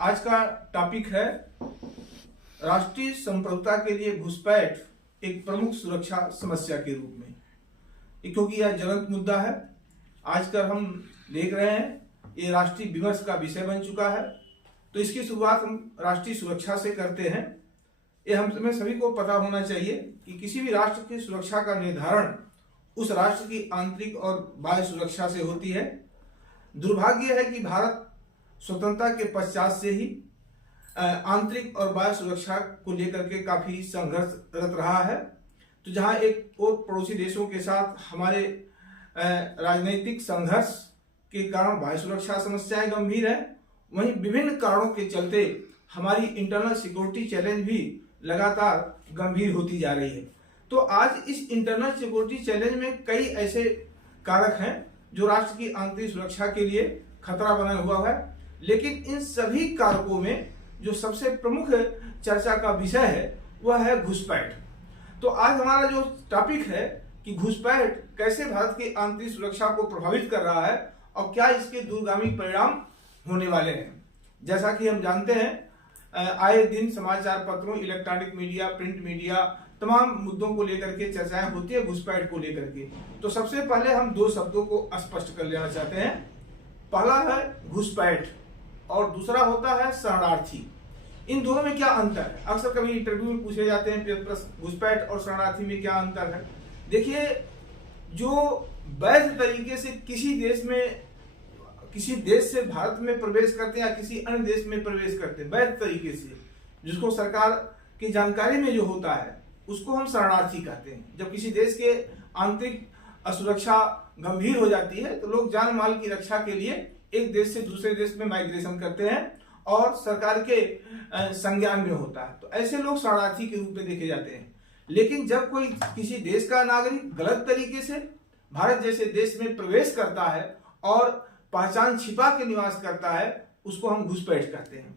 आज का टॉपिक है राष्ट्रीय संप्रभुता के लिए घुसपैठ एक प्रमुख सुरक्षा समस्या के रूप में। क्योंकि यह ज्वलंत मुद्दा है, आजकल हम देख रहे हैं, ये राष्ट्रीय विमर्श का विषय बन चुका है। तो इसकी शुरुआत हम राष्ट्रीय सुरक्षा से करते हैं। ये हमें सभी को पता होना चाहिए कि किसी भी राष्ट्र की सुरक्षा का निर्धारण उस राष्ट्र की आंतरिक और बाह्य सुरक्षा से होती है। दुर्भाग्य है कि भारत स्वतंत्रता के पश्चात से ही आंतरिक और बाह्य सुरक्षा को लेकर के काफी संघर्षरत रहा है। तो जहां एक और पड़ोसी देशों के साथ हमारे राजनीतिक संघर्ष के कारण बाह्य सुरक्षा समस्याएं गंभीर है, वहीं विभिन्न कारणों के चलते हमारी इंटरनल सिक्योरिटी चैलेंज भी लगातार गंभीर होती जा रही है। तो आज इस इंटरनल सिक्योरिटी चैलेंज में कई ऐसे कारक हैं जो राष्ट्र की आंतरिक सुरक्षा के लिए खतरा बना हुआ है, लेकिन इन सभी कारकों में जो सबसे प्रमुख चर्चा का विषय है वह है घुसपैठ। तो आज हमारा जो टॉपिक है कि घुसपैठ कैसे भारत की आंतरिक सुरक्षा को प्रभावित कर रहा है और क्या इसके दूरगामी परिणाम होने वाले हैं। जैसा कि हम जानते हैं, आए दिन समाचार पत्रों, इलेक्ट्रॉनिक मीडिया, प्रिंट मीडिया, तमाम मुद्दों को लेकर के चर्चाएं होती है घुसपैठ को लेकर के। तो सबसे पहले हम दो शब्दों को स्पष्ट कर लेना चाहते हैं। पहला है घुसपैठ और दूसरा होता है शरणार्थी। इन दोनों में क्या अंतर है? अक्सर कभी इंटरव्यू में पूछे जाते हैं प्रश्न, घुसपैठ और शरणार्थी में क्या अंतर है। देखिए, जो वैध तरीके से किसी देश से भारत में प्रवेश करते हैं या किसी अन्य देश में प्रवेश करते हैं वैध तरीके से, जिसको सरकार की जानकारी में जो होता है उसको हम शरणार्थी कहते हैं। जब किसी देश के आंतरिक असुरक्षा गंभीर हो जाती है तो लोग जान माल की रक्षा के लिए एक देश से दूसरे देश में माइग्रेशन करते हैं और सरकार के संज्ञान में होता है, तो ऐसे लोग शरणार्थी के रूप में देखे जाते हैं। लेकिन जब कोई किसी देश का नागरिक गलत तरीके से भारत जैसे देश में प्रवेश करता है और पहचान छिपा के निवास करता है, उसको हम घुसपैठ कहते हैं।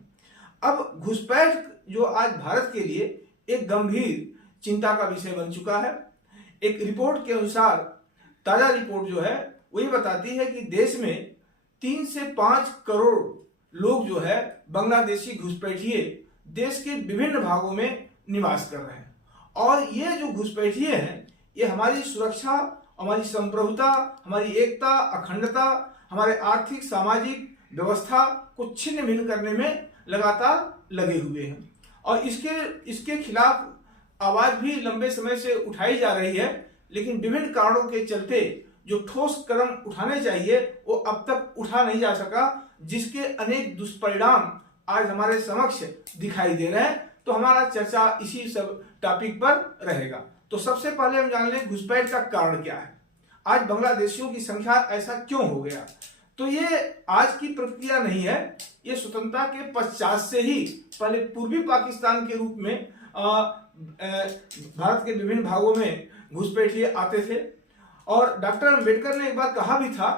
अब घुसपैठ जो आज भारत के लिए एक गंभीर चिंता का विषय बन चुका है। एक रिपोर्ट के अनुसार, ताजा रिपोर्ट जो है वही बताती है कि देश में 3 से 5 करोड़ लोग जो है बांग्लादेशी घुसपैठिए देश के विभिन्न भागों में निवास कर रहे हैं। और ये जो घुसपैठिए हैं, ये हमारी सुरक्षा, हमारी संप्रभुता, हमारी एकता, अखंडता, हमारे आर्थिक सामाजिक व्यवस्था को छिन्न भिन्न करने में लगातार लगे हुए हैं। और इसके खिलाफ आवाज भी लंबे समय से उठाई जा रही है, लेकिन विभिन्न कारणों के चलते जो ठोस कदम उठाने चाहिए वो अब तक उठा नहीं जा सका, जिसके अनेक दुष्परिणाम आज हमारे समक्ष दिखाई दे रहे हैं। तो हमारा चर्चा इसी सब टॉपिक पर रहेगा। तो सबसे पहले हम जान लें घुसपैठ का कारण क्या है, आज बांग्लादेशियों की संख्या ऐसा क्यों हो गया। तो ये आज की प्रक्रिया नहीं है, ये स्वतंत्रता के पश्चात से ही पहले पूर्वी पाकिस्तान के रूप में भारत के विभिन्न भागों में घुसपैठिए आते थे। और डॉक्टर अंबेडकर ने एक बार कहा भी था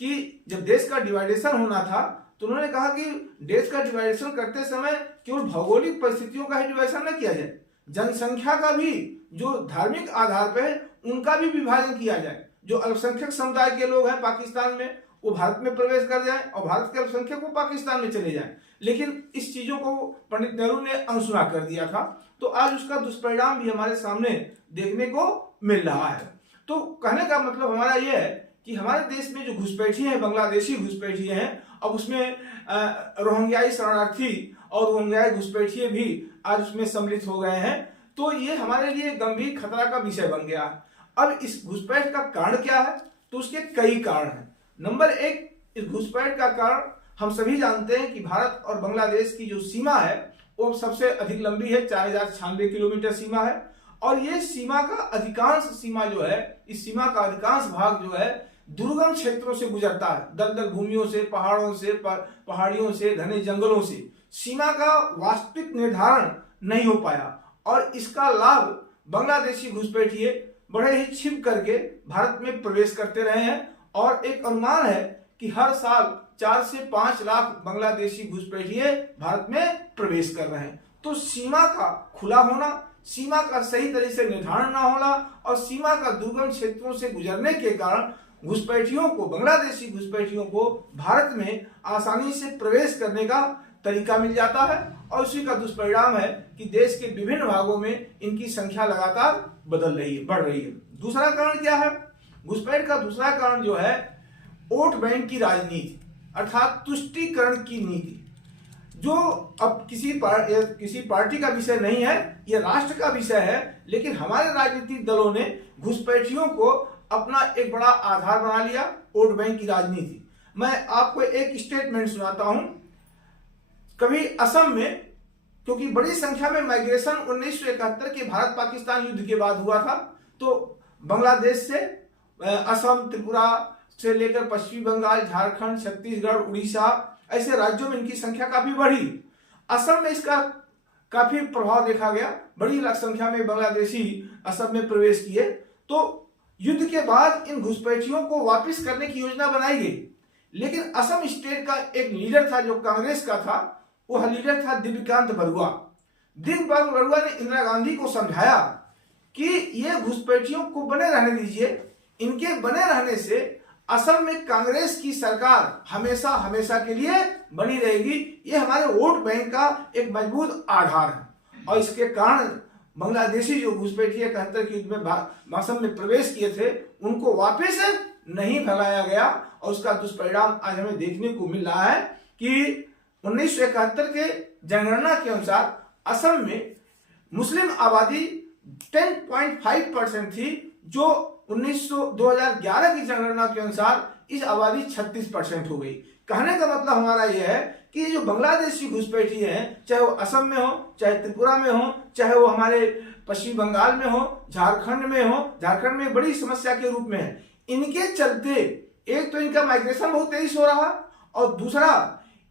कि जब देश का डिवाइडेशन होना था तो उन्होंने कहा कि देश का डिवाइडेशन करते समय केवल भौगोलिक परिस्थितियों का ही डिवाइडेशन न किया जाए, जनसंख्या का भी, जो धार्मिक आधार पर है उनका भी विभाजन किया जाए। जो अल्पसंख्यक समुदाय के लोग हैं पाकिस्तान में, वो भारत में प्रवेश कर जाए और भारत के अल्पसंख्यक वो पाकिस्तान में चले जाएं। लेकिन इस चीजों को पंडित नेहरू ने अनसुना कर दिया था। तो आज उसका दुष्परिणाम भी हमारे सामने देखने को मिल रहा है। तो कहने का मतलब हमारा यह है कि हमारे देश में जो घुसपैठिए हैं, बांग्लादेशी घुसपैठिए हैं, अब उसमें रोहिंग्याई शरणार्थी और रोहिंग्याई घुसपैठिए भी आज उसमें सम्मिलित हो गए हैं। तो ये हमारे लिए गंभीर खतरा का विषय बन गया है। अब इस घुसपैठ का कारण क्या है? तो उसके कई कारण हैं। नंबर 1, इस घुसपैठ का कारण हम सभी जानते हैं कि भारत और बांग्लादेश की जो सीमा है वो सबसे अधिक लंबी है, 4096 किलोमीटर सीमा है। और ये सीमा का अधिकांश सीमा जो है, इस सीमा का अधिकांश भाग जो है दुर्गम क्षेत्रों से गुजरता है, दलदल भूमियों से, पहाड़ों से, पहाड़ियों से, घने जंगलों से। सीमा का वास्तविक निर्धारण नहीं हो पाया और इसका लाभ बांग्लादेशी घुसपैठिए बड़े ही छिप करके भारत में प्रवेश करते रहे हैं। और एक अनुमान है कि हर साल 4 से 5 लाख बांग्लादेशी घुसपैठिए भारत में प्रवेश कर रहे हैं। तो सीमा का खुला होना, सीमा का सही तरह से निर्धारण न होना और सीमा का दुर्गम क्षेत्रों से गुजरने के कारण घुसपैठियों को, बांग्लादेशी घुसपैठियों को भारत में आसानी से प्रवेश करने का तरीका मिल जाता है और उसी का दुष्परिणाम है कि देश के विभिन्न भागों में इनकी संख्या लगातार बढ़ रही है। दूसरा कारण क्या है? घुसपैठ का दूसरा कारण जो है वोट बैंक की राजनीति अर्थात तुष्टीकरण की नीति, जो अब किसी पार्टी का विषय नहीं है, यह राष्ट्र का विषय है। लेकिन हमारे राजनीतिक दलों ने घुसपैठियों को अपना एक बड़ा आधार बना लिया, वोट बैंक की राजनीति। मैं आपको एक स्टेटमेंट सुनाता हूं। कभी असम में, क्योंकि बड़ी संख्या में माइग्रेशन 1971 के भारत पाकिस्तान युद्ध के बाद हुआ था, तो बांग्लादेश से असम, त्रिपुरा से लेकर पश्चिमी बंगाल, झारखंड, छत्तीसगढ़, उड़ीसा ऐसे राज्यों में इनकी संख्या काफी बढ़ी। असम में इसका काफी प्रभाव देखा गया, बड़ी संख्या में बांग्लादेशी असम में प्रवेश किए। तो युद्ध के बाद इन घुसपैठियों को वापस करने की योजना बनाई गई, लेकिन असम स्टेट का एक लीडर था जो कांग्रेस का था, वह लीडर था दिव्यकांत बरुआ। दिव्यकांत बरुआ ने इंदिरा गांधी को समझाया कि ये घुसपैठियों को बने रहने दीजिए, इनके बने रहने से असम में कांग्रेस की सरकार हमेशा हमेशा के लिए बनी रहेगी, ये हमारे वोट बैंक का एक मजबूत आधार है। और इसके कारण बांग्लादेशी जो घुसपैठिए 71 के युद्ध में असम में प्रवेश किए थे, उनको वापस नहीं भगाया गया और उसका दुष्परिणाम आज हमें देखने को मिल रहा है कि 1971 के जनगणना के अनुसार असम में मुस्लिम आबादी 10.5% थी, जो 2011 की जनगणना के अनुसार इस आबादी 36% हो गई। कहने का मतलब हमारा यह है कि जो बांग्लादेशी घुसपैठी हैं, चाहे वो असम में हो, चाहे त्रिपुरा में हो, चाहे वो हमारे पश्चिम बंगाल में हो, झारखंड में हो, झारखंड में बड़ी समस्या के रूप में है। इनके चलते एक तो इनका माइग्रेशन बहुत तेजी से हो रहा और दूसरा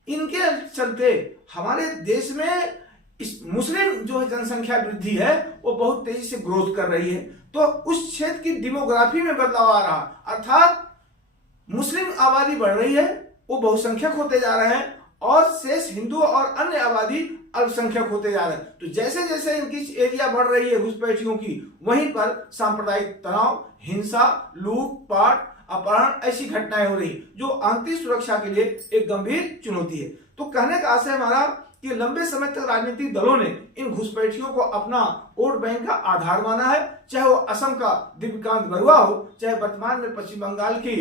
इनके चलते हमारे देश में इस मुस्लिम जो जनसंख्या वृद्धि है वो बहुत तेजी से ग्रोथ कर रही है। तो उस क्षेत्र की डेमोग्राफी में बदलाव आ रहा, अर्थात मुस्लिम आबादी बढ़ रही है, वो बहुसंख्यक होते जा रहे हैं और शेष हिंदू और अन्य आबादी अल्पसंख्यक होते जा रहे हैं। तो जैसे जैसे इनकी एरिया बढ़ रही है घुसपैठियों की, वहीं पर सांप्रदायिक तनाव, हिंसा, लूटपाट, अपहरण ऐसी घटनाएं हो रही जो आंतरिक सुरक्षा के लिए एक गंभीर चुनौती है। तो कहने का आशय हमारा कि लंबे समय तक राजनीतिक दलों ने इन घुसपैठियों को अपना वोट बैंक का आधार माना है, चाहे वो असम का दिव्यकांत बरुआ हो, चाहे वर्तमान में पश्चिम बंगाल की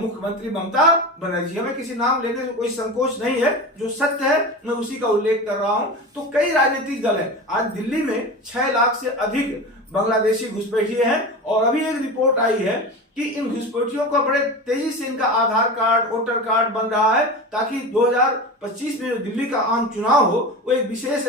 मुख्यमंत्री ममता बनर्जी। हमें किसी नाम लेने से कोई संकोच नहीं है, जो सत्य है मैं उसी का उल्लेख कर रहा हूं। तो कई राजनीतिक दल है, आज दिल्ली में 6 लाख से अधिक बांग्लादेशी घुसपैठिए हैं और अभी एक रिपोर्ट आई है कि इन घुसपैठियों का बड़े तेजी से इनका आधार कार्ड, वोटर कार्ड बन रहा है, ताकि 2025 में जो दिल्ली का आम चुनाव हो वो एक विशेष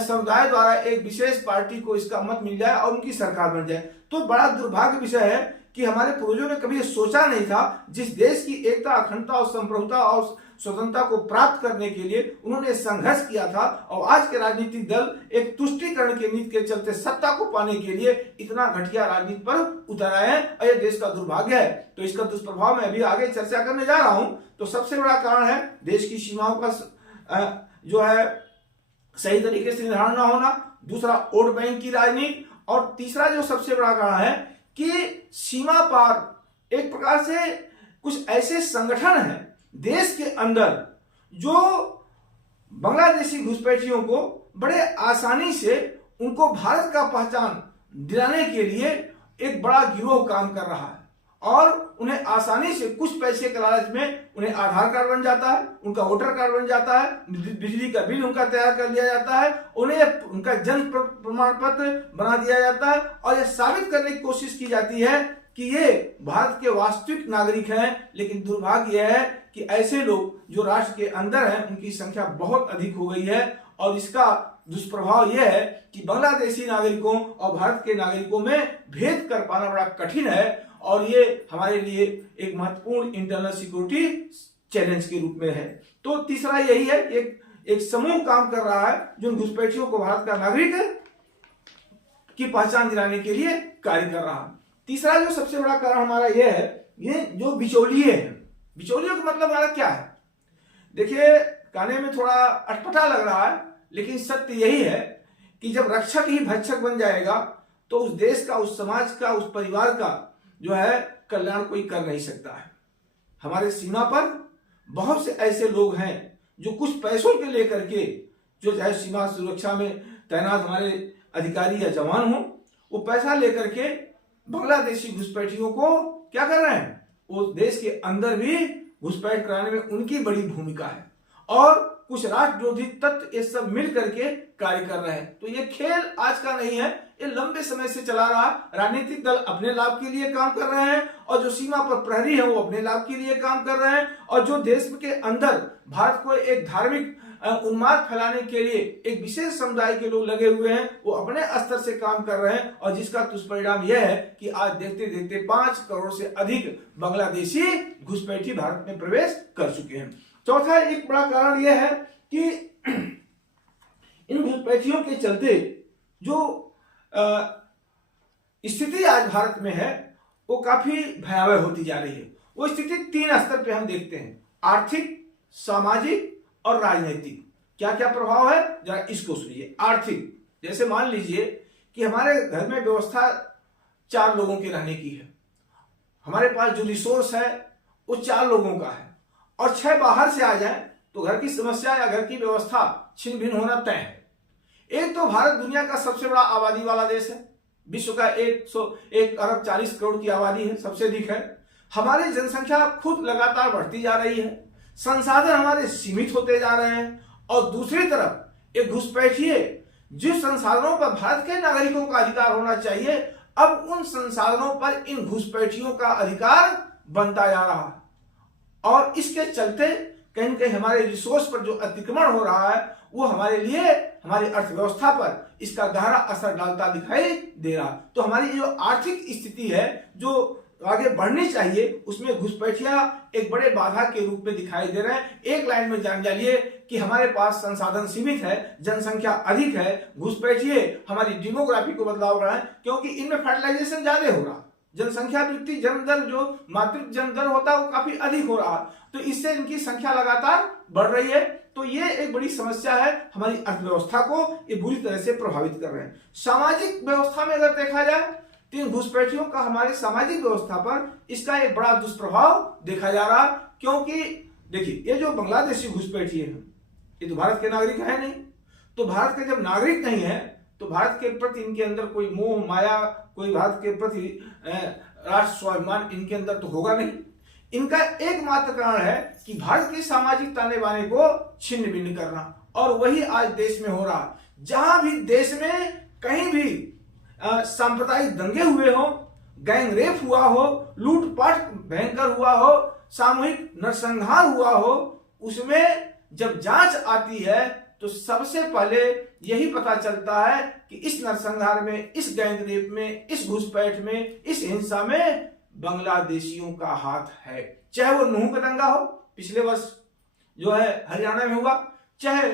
समुदाय द्वारा एक विशेष पार्टी को इसका मत मिल जाए और उनकी सरकार बन जाए। तो बड़ा दुर्भाग्य विषय है कि हमारे पूर्वजों ने कभी सोचा नहीं था, जिस देश की एकता, अखंडता और संप्रभुता और स्वतंत्रता को प्राप्त करने के लिए उन्होंने संघर्ष किया था, और आज के राजनीतिक दल एक तुष्टीकरण के नीति के चलते सत्ता को पाने के लिए इतना घटिया राजनीति पर उतर आए हैं और यह देश का दुर्भाग्य है। तो इसका दुष्प्रभाव मैं अभी आगे चर्चा करने जा रहा हूं। तो सबसे बड़ा कारण है देश की सीमाओं का जो है सही तरीके से निर्धारण न होना, दूसरा वोट बैंक की राजनीति, और तीसरा जो सबसे बड़ा कारण है कि सीमा पार एक प्रकार से कुछ ऐसे संगठन हैं देश के अंदर जो बांग्लादेशी घुसपैठियों को बड़े आसानी से उनको भारत का पहचान दिलाने के लिए एक बड़ा गिरोह काम कर रहा है, और उन्हें आसानी से कुछ पैसे के लालच में उन्हें आधार कार्ड बन जाता है, उनका वोटर कार्ड बन जाता है, बिजली का बिल उनका तैयार कर लिया जाता है, उन्हें उनका जन्म प्रमाण पत्र बना दिया जाता है, और यह साबित करने की कोशिश की जाती है कि ये भारत के वास्तविक नागरिक हैं। लेकिन दुर्भाग्य यह है कि ऐसे लोग जो राष्ट्र के अंदर हैं उनकी संख्या बहुत अधिक हो गई है, और इसका दुष्प्रभाव यह है कि बांग्लादेशी नागरिकों और भारत के नागरिकों में भेद कर पाना बड़ा कठिन है, और ये हमारे लिए एक महत्वपूर्ण इंटरनल सिक्योरिटी चैलेंज के रूप में है। तो तीसरा यही है, एक समूह काम कर रहा है जो घुसपैठियों को भारत का नागरिक की पहचान दिलाने के लिए कार्य कर रहा है। तीसरा जो सबसे बड़ा कारण हमारा यह है, ये जो बिचौलिए हैं। बिचौलियों का मतलब हमारा क्या है? देखिए, कहने में थोड़ा अटपटा लग रहा है, लेकिन सत्य यही है कि जब रक्षक ही भक्षक बन जाएगा तो उस देश का, उस समाज का, उस परिवार का जो है कल्याण कोई कर नहीं सकता है। हमारे सीमा पर बहुत से ऐसे लोग हैं जो कुछ पैसों के लेकर के जो चाहे सीमा सुरक्षा में तैनात हमारे अधिकारी या जवान हो, वो पैसा लेकर के बांग्लादेशी घुसपैठियों को क्या कर रहे हैं, वो देश के अंदर भी घुसपैठ कराने में उनकी बड़ी भूमिका है और कुछ राष्ट्र विरोधी तत्व ये सब मिल करके कार्य कर रहे हैं। तो ये खेल आज का नहीं है, ये लंबे समय से चला रहा। राजनीतिक दल अपने लाभ के लिए काम कर रहे हैं और जो सीमा पर प्रहरी है वो अपने लाभ के लिए काम कर रहे हैं और जो देश के अंदर भारत को एक धार्मिक उन्माद फैलाने के लिए एक विशेष समुदाय के लोग लगे हुए हैं, वो अपने स्तर से काम कर रहे हैं और जिसका दुष्परिणाम यह है कि आज देखते देखते 5 करोड़ से अधिक बांग्लादेशी घुसपैठी भारत में प्रवेश कर चुके हैं। चौथा एक बड़ा कारण यह है कि इन घुसपैठियों के चलते जो स्थिति आज भारत में है वो काफी भयावह होती जा रही है। वो स्थिति 3 स्तर पे हम देखते हैं, आर्थिक, सामाजिक और राजनीतिक। क्या क्या प्रभाव है जरा इसको सुनिए। आर्थिक, जैसे मान लीजिए कि हमारे घर में व्यवस्था 4 लोगों के रहने की है, हमारे पास जो रिसोर्स है वो 4 लोगों का है और 6 बाहर से आ जाए तो घर की समस्या या घर की व्यवस्था छिन्न भिन्न होना तय है। एक तो भारत दुनिया का सबसे बड़ा आबादी वाला देश है, विश्व का 101 अरब 40 करोड़ की आबादी है, सबसे अधिक है। हमारी जनसंख्या खुद लगातार बढ़ती जा रही है, संसाधन हमारे सीमित होते जा रहे हैं और दूसरी तरफ एक घुसपैठिए जिस संसाधनों पर भारत के नागरिकों का अधिकार होना चाहिए, अब उन संसाधनों पर इन घुसपैठियों का अधिकार बनता जा रहा है और इसके चलते कहीं न कहीं हमारे रिसोर्स पर जो अतिक्रमण हो रहा है वो हमारे लिए, हमारी अर्थव्यवस्था पर इसका गहरा असर डालता दिखाई दे रहा। तो हमारी जो आर्थिक स्थिति है जो आगे बढ़नी चाहिए उसमें घुसपैठिया एक बड़े बाधा के रूप में दिखाई दे रहे हैं। एक लाइन में जान जाइए कि हमारे पास संसाधन सीमित है, जनसंख्या अधिक है, घुसपैठिए हमारी डेमोग्राफी को बदलाव कर रहे हैं क्योंकि इनमें फर्टिलाइजेशन ज्यादा हो रहा, जनसंख्या वृद्धि जन्म दर जो मातृ जन्म दर होता है वो काफी अधिक हो रहा, तो इससे इनकी संख्या लगातार बढ़ रही है। तो ये एक बड़ी समस्या है, हमारी अर्थव्यवस्था को ये बुरी तरह से प्रभावित कर रहे हैं। सामाजिक व्यवस्था में अगर देखा जाए तो इन घुसपैठियों का हमारी सामाजिक व्यवस्था पर इसका एक बड़ा दुष्प्रभाव देखा जा रहा, क्योंकि देखिए ये जो बांग्लादेशी घुसपैठिए हैं ये तो भारत के नागरिक है नहीं, तो भारत के जब नागरिक नहीं है तो भारत के प्रति इनके अंदर कोई मोह माया, कोई भारत के प्रति राष्ट्र स्वाभिमान इनके अंदर तो होगा नहीं। इनका एकमात्र कारण है कि भारत की सामाजिक ताने बाने को छिन्न भिन्न करना और वही आज देश में हो रहा। जहां भी देश में कहीं भी सांप्रदायिक दंगे हुए हो, गैंग रेप हुआ हो, लूटपाट भयंकर हुआ हो, सामूहिक नरसंहार हुआ हो, उसमें जब जांच आती है तो सबसे पहले यही पता चलता है कि इस नरसंहार में, इस गैंग रेप में, इस घुसपैठ में, इस हिंसा में बांग्लादेशियों का हाथ है। चाहे वो नूह का दंगा हो पिछले वर्ष जो है हरियाणा में हुआ, चाहे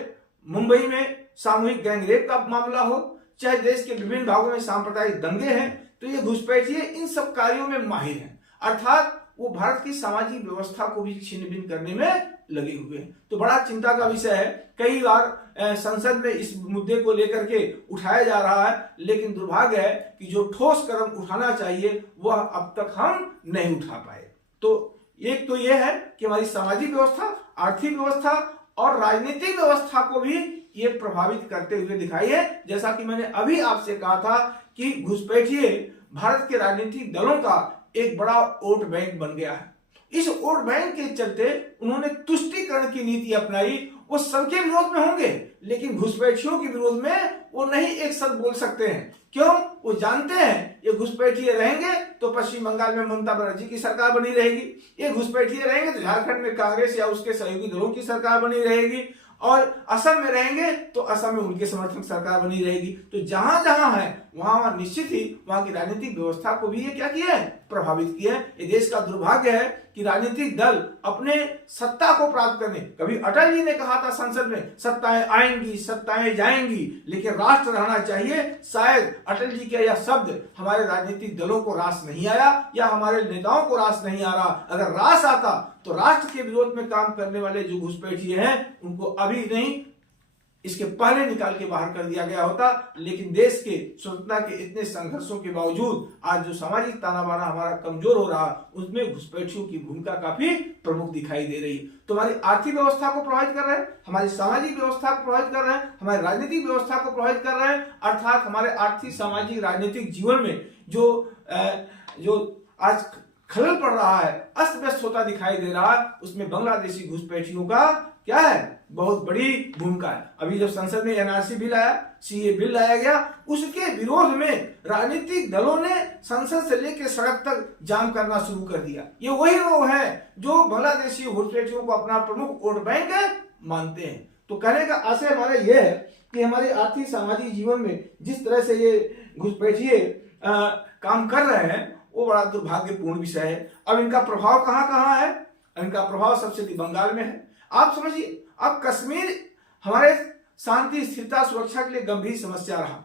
मुंबई में सामूहिक गैंग रेप का मामला हो, चाहे देश के विभिन्न भागों में सांप्रदायिक दंगे हैं, तो ये घुसपैठिए इन सब कार्यों में माहिर हैं, अर्थात वो भारत की सामाजिक व्यवस्था को भी छिन्न भिन्न करने में लगे हुए हैं। तो बड़ा चिंता का विषय है। कई बार संसद में इस मुद्दे को लेकर के उठाया जा रहा है, लेकिन दुर्भाग्य है कि जो ठोस कदम उठाना चाहिए वह अब तक हम नहीं उठा पाए। तो एक तो यह है कि हमारी सामाजिक व्यवस्था, आर्थिक व्यवस्था और राजनीतिक व्यवस्था को भी ये प्रभावित करते हुए दिखाई है। जैसा कि मैंने अभी आपसे कहा था कि घुसपैठिए भारत के राजनीतिक दलों का एक बड़ा वोट बैंक बन गया है। इस वोट बैंक के चलते उन्होंने तुष्टीकरण की नीति अपनाई। वो सबके विरोध में होंगे लेकिन घुसपैठियों के विरोध में वो नहीं एक शब्द बोल सकते हैं। क्यों? वो जानते हैं ये घुसपैठिए रहेंगे तो पश्चिम बंगाल में ममता बनर्जी की सरकार बनी रहेगी, ये घुसपैठिए रहेंगे तो झारखंड में कांग्रेस या उसके सहयोगी दलों की सरकार बनी रहेगी, और असम में रहेंगे तो असम में उनके समर्थक सरकार बनी रहेगी। तो जहां जहां है वहां निश्चित ही वहां की राजनीतिक व्यवस्था को भी ये क्या किया है, प्रभावित किया है। ये देश का दुर्भाग्य है कि राजनीतिक दल अपने सत्ता को प्राप्त करने, कभी अटल जी ने कहा था संसद में सत्ताएं आएंगी सत्ताएं जाएंगी, लेकिन राष्ट्र रहना चाहिए। शायद अटल जी के यह शब्द हमारे राजनीतिक दलों को रास नहीं आया या हमारे नेताओं को रास नहीं आ रहा। अगर रास आता तो राष्ट्र के विरोध में काम करने वाले जो घुसपैठिए हैं उनको अभी नहीं इसके पहले निकाल के बाहर कर दिया गया होता। लेकिन देश के स्वतंत्रता के इतने संघर्षों के बावजूद आज जो सामाजिक तानाबाना हमारा कमजोर हो रहा, उसमें घुसपैठियों की भूमिका काफी प्रमुख दिखाई दे रही है। तो हमारी आर्थिक व्यवस्था को प्रभावित कर रहे हैं, हमारी सामाजिक व्यवस्था को प्रभावित कर रहे हैं, हमारी राजनीतिक व्यवस्था को प्रभावित कर रहे हैं। अर्थात हमारे आर्थिक, सामाजिक, राजनीतिक जीवन में जो आज खलल पड़ रहा है, अस्त व्यस्त होता दिखाई दे रहा है, उसमें बांग्लादेशी घुसपैठियों का क्या है, बहुत बड़ी भूमिका है। अभी जब संसद में एनआरसी बिल आया, सीए बिल लाया गया, उसके विरोध में राजनीतिक दलों ने संसद से लेकर सड़क तक जाम करना शुरू कर दिया। ये वही लोग हैं जो बांग्लादेशी घुसपैठियों को अपना प्रमुख वोट बैंक मानते हैं। तो कहने का आशय हमारा यह है कि हमारे आर्थिक, सामाजिक जीवन में जिस तरह से ये घुसपैठिए काम कर रहे हैं, वो बड़ा दुर्भाग्यपूर्ण विषय है। अब इनका प्रभाव कहाँ कहाँ है? इनका प्रभाव सबसे अधिक बंगाल में है। आप समझिए, अब कश्मीर हमारे शांति, स्थिरता, सुरक्षा के लिए गंभीर समस्या रहा।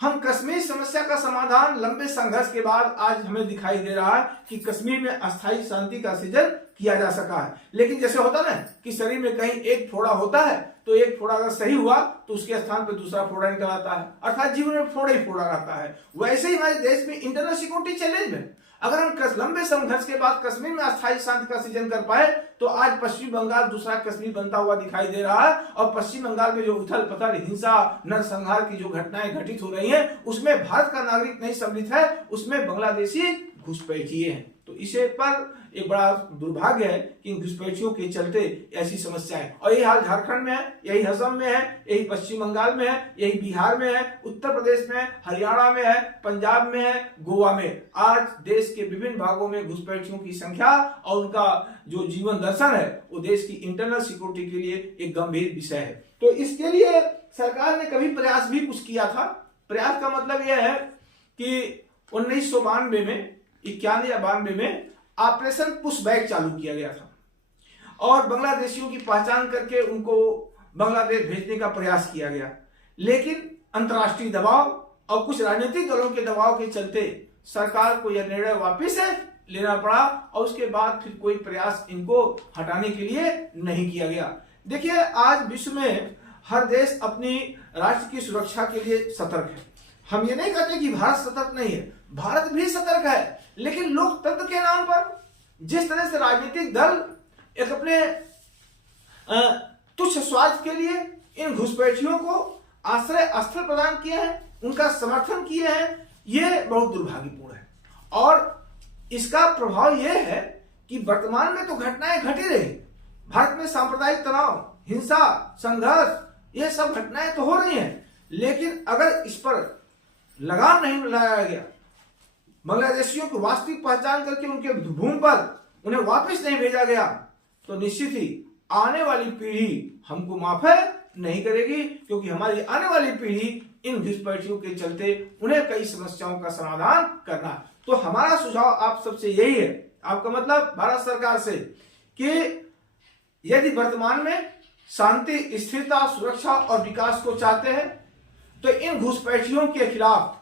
हम कश्मीर समस्या का समाधान लंबे संघर्ष के बाद आज हमें दिखाई दे रहा है कि कश्मीर में अस्थायी शांति का सृजन किया जा सका है। लेकिन जैसे होता ना कि शरीर में कहीं एक फोड़ा होता है, तो एक फोड़ा अगर सही हुआ तो उसके स्थान पर दूसरा फोड़ा निकल आता है, अर्थात जीवन में फोड़ा ही फोड़ा रहता है। वैसे ही हमारे देश में इंटरनल सिक्योरिटी चैलेंज में अगर हम लंबे संघर्ष के बाद कश्मीर में अस्थायी शांति का सृजन कर पाए, तो आज पश्चिम बंगाल दूसरा कश्मीर बनता हुआ दिखाई दे रहा है। और पश्चिम बंगाल में जो उथल पथल, हिंसा, नरसंहार की जो घटनाएं घटित हो रही हैं, उसमें भारत का नागरिक नहीं सम्मिलित है, उसमें बांग्लादेशी घुसपैठिए हैं। तो इसे पर एक बड़ा दुर्भाग्य है कि घुसपैठियों के चलते ऐसी समस्याएं, और यही हाल झारखंड में है, यही असम में है, यही पश्चिम बंगाल में है, यही बिहार में है, उत्तर प्रदेश में है, हरियाणा में है, पंजाब में है, गोवा में। आज देश के विभिन्न भागों में घुसपैठियों की संख्या और उनका जो जीवन दर्शन है, वो देश की इंटरनल सिक्योरिटी के लिए एक गंभीर विषय है। तो इसके लिए सरकार ने कभी प्रयास भी कुछ किया था। प्रयास का मतलब यह है कि 1992 में, 91 या 92 में ऑपरेशन पुशबैक चालू किया गया था और बांग्लादेशियों की पहचान करके उनको बांग्लादेश भेजने का प्रयास किया गया। लेकिन अंतर्राष्ट्रीय दबाव और कुछ राजनीतिक दलों के दबाव के चलते सरकार को यह निर्णय वापस लेना पड़ा और उसके बाद फिर कोई प्रयास इनको हटाने के लिए नहीं किया गया। देखिए, आज विश्व में हर देश अपनी राष्ट्र की सुरक्षा के लिए सतर्क है। हम ये नहीं कहते कि भारत सतर्क नहीं है, भारत भी सतर्क है। लेकिन लोकतंत्र के नाम पर जिस तरह से राजनीतिक दल एक अपने तुच्छ स्वार्थ के लिए इन घुसपैठियों को आश्रय स्थल प्रदान किए हैं, उनका समर्थन किए हैं, ये बहुत दुर्भाग्यपूर्ण है। और इसका प्रभाव यह है कि वर्तमान में तो घटनाएं घटी रही, भारत में सांप्रदायिक तनाव, हिंसा, संघर्ष, ये सब घटनाएं तो हो रही हैं। लेकिन अगर इस पर लगाम नहीं लगाया गया, बांग्लादेशियों की वास्तविक पहचान करके उनके भूमि पर उन्हें वापस नहीं भेजा गया, तो निश्चित ही आने वाली पीढ़ी हमको माफ नहीं करेगी, क्योंकि हमारी आने वाली पीढ़ी इन घुसपैठियों के चलते उन्हें कई समस्याओं का समाधान करना। तो हमारा सुझाव आप सबसे यही है, आपका मतलब भारत सरकार से, कि यदि वर्तमान में शांति, स्थिरता, सुरक्षा और विकास को चाहते हैं, तो इन घुसपैठियों के खिलाफ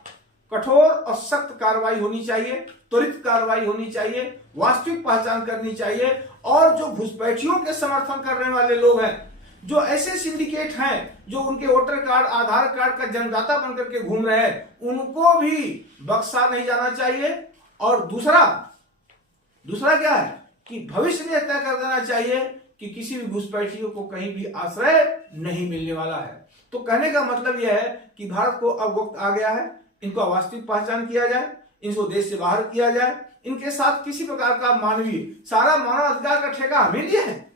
कठोर और सख्त कार्रवाई होनी चाहिए, त्वरित कार्रवाई होनी चाहिए, वास्तविक पहचान करनी चाहिए। और जो घुसपैठियों के समर्थन करने वाले लोग हैं, जो ऐसे सिंडिकेट हैं जो उनके वोटर कार्ड, आधार कार्ड का जन्मदाता बनकर के घूम रहे हैं, उनको भी बख्शा नहीं जाना चाहिए। और दूसरा क्या है कि भविष्य में तय कर देना चाहिए कि किसी भी घुसपैठियों को कहीं भी आश्रय नहीं मिलने वाला है। तो कहने का मतलब यह है कि भारत को अब वक्त आ गया है, इनको वास्तविक पहचान किया जाए, इनको देश से बाहर किया जाए। इनके साथ किसी प्रकार का मानवीय, सारा मानवाधिकार का ठेका हमें लिए है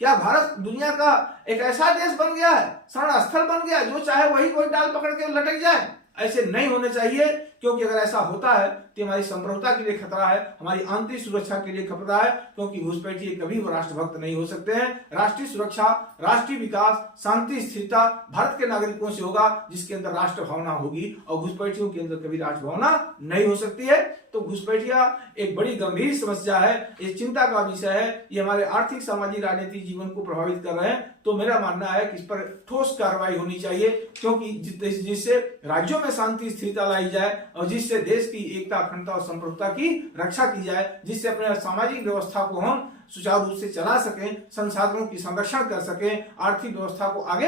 क्या? भारत दुनिया का एक ऐसा देश बन गया है, शरण स्थल बन गया, जो चाहे वही कोई डाल पकड़ के लटक जाए? ऐसे नहीं होने चाहिए, क्योंकि अगर ऐसा होता है तो हमारी संप्रभुता के लिए खतरा है, हमारी आंतरिक सुरक्षा के लिए खतरा है। क्योंकि घुसपैठिए कभी वो राष्ट्रभक्त नहीं हो सकते हैं। राष्ट्रीय सुरक्षा, राष्ट्रीय विकास, शांति, स्थिरता भारत के नागरिकों से होगा, जिसके अंदर राष्ट्र भावना होगी, और घुसपैठियों के अंदर कभी राष्ट्र भावना नहीं हो सकती है। तो घुसपैठिया एक बड़ी गंभीर समस्या है, ये चिंता का विषय है। ये हमारे आर्थिक, सामाजिक, राजनीतिक जीवन को प्रभावित कर रहे हैं। तो मेरा मानना है कि इस पर ठोस कार्रवाई होनी चाहिए, क्योंकि जिससे राज्यों में शांति, स्थिरता लाई जाए, और जिससे देश की एकता, अखंडता और संप्रभुता की रक्षा की जाए, जिससे अपने सामाजिक व्यवस्था को हम सुचारू रूप से चला सकें, संसाधनों की संरक्षण कर सकें, आर्थिक व्यवस्था को आगे